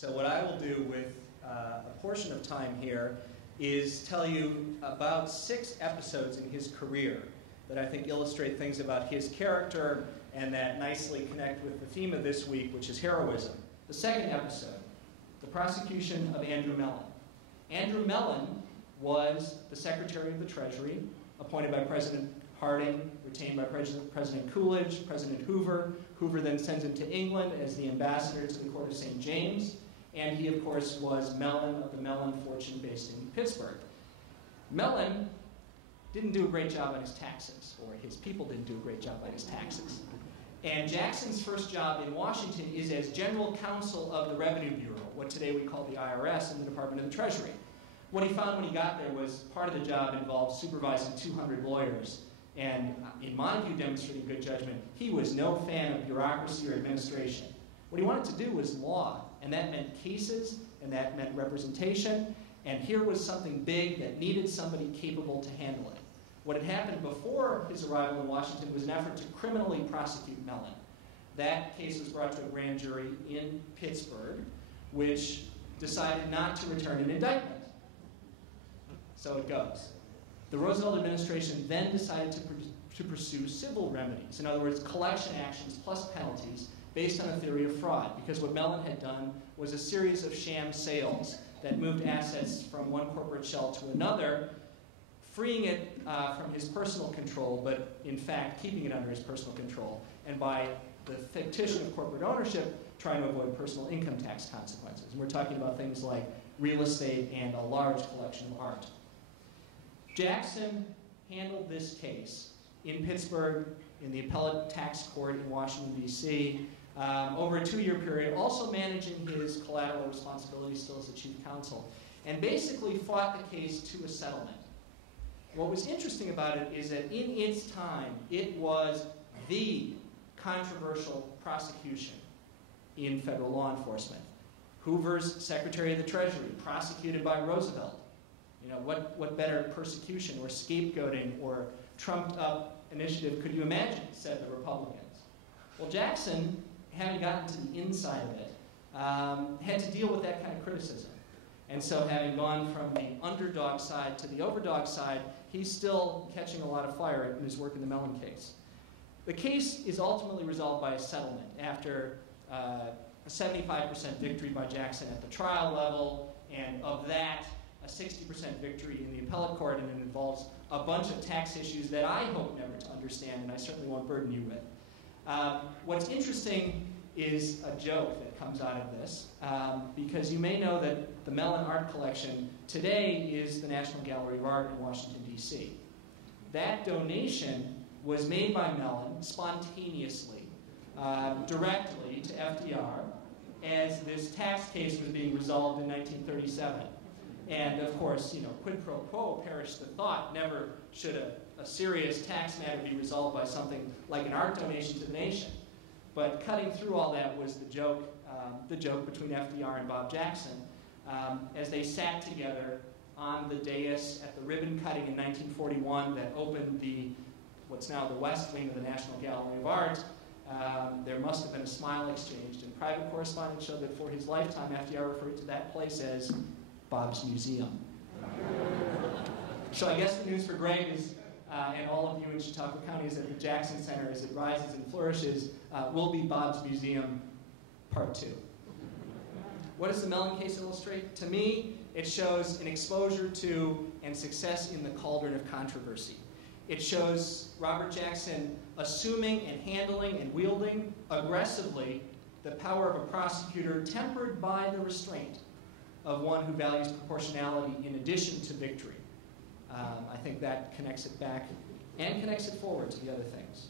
So what I will do with a portion of time here is tell you about 6 episodes in his career that I think illustrate things about his character and that nicely connect with the theme of this week, which is heroism. The second episode, the prosecution of Andrew Mellon. Andrew Mellon was the Secretary of the Treasury, appointed by President Harding, retained by President Coolidge, President Hoover. Hoover then sends him to England as the ambassador to the court of St. James. And he, of course, was Mellon of the Mellon fortune based in Pittsburgh. Mellon didn't do a great job on his taxes, or his people didn't do a great job on his taxes. And Jackson's first job in Washington is as general counsel of the Revenue Bureau, what today we call the IRS in the Department of the Treasury. What he found when he got there was part of the job involved supervising 200 lawyers. And in my view, demonstrating good judgment, he was no fan of bureaucracy or administration. What he wanted to do was law, and that meant cases, and that meant representation, and here was something big that needed somebody capable to handle it. What had happened before his arrival in Washington was an effort to criminally prosecute Mellon. That case was brought to a grand jury in Pittsburgh, which decided not to return an indictment. So it goes. The Roosevelt administration then decided to pursue civil remedies, in other words, collection actions plus penalties, based on a theory of fraud, because what Mellon had done was a series of sham sales that moved assets from one corporate shell to another, freeing it from his personal control, but in fact keeping it under his personal control, and by the fictitious of corporate ownership, trying to avoid personal income tax consequences. And we're talking about things like real estate and a large collection of art. Jackson handled this case in Pittsburgh, in the appellate tax court in Washington, D.C., over a 2-year period, also managing his collateral responsibilities still as the chief counsel, and basically fought the case to a settlement. What was interesting about it is that in its time, it was the controversial prosecution in federal law enforcement. Hoover's Secretary of the Treasury, prosecuted by Roosevelt. You know, what better persecution or scapegoating or trumped-up initiative could you imagine, said the Republicans. Well, Jackson, having gotten to the inside of it, had to deal with that kind of criticism. And so having gone from the underdog side to the overdog side, he's still catching a lot of fire in his work in the Mellon case. The case is ultimately resolved by a settlement after a 75% victory by Jackson at the trial level, and of that, a 60% victory in the appellate court, and it involves a bunch of tax issues that I hope never to understand, and I certainly won't burden you with. What's interesting is a joke that comes out of this, because you may know that the Mellon Art Collection today is the National Gallery of Art in Washington, D.C. That donation was made by Mellon spontaneously, directly to FDR, as this tax case was being resolved in 1937. And of course, you know, quid pro quo, perish the thought. Never should a serious tax matter be resolved by something like an art donation to the nation. But cutting through all that was the joke between FDR and Bob Jackson, as they sat together on the dais at the ribbon cutting in 1941 that opened what's now the West Wing of the National Gallery of Art. There must have been a smile exchanged, and private correspondence showed that for his lifetime, FDR referred to that place as Bob's Museum. So I guess the news for Greg is, and all of you in Chautauqua County, is that the Jackson Center, as it rises and flourishes, will be Bob's Museum Part 2. What does the Mellon case illustrate? To me, it shows an exposure to and success in the cauldron of controversy. It shows Robert Jackson assuming and handling and wielding aggressively the power of a prosecutor, tempered by the restraint of one who values proportionality in addition to victory. I think that connects it back and connects it forward to the other things.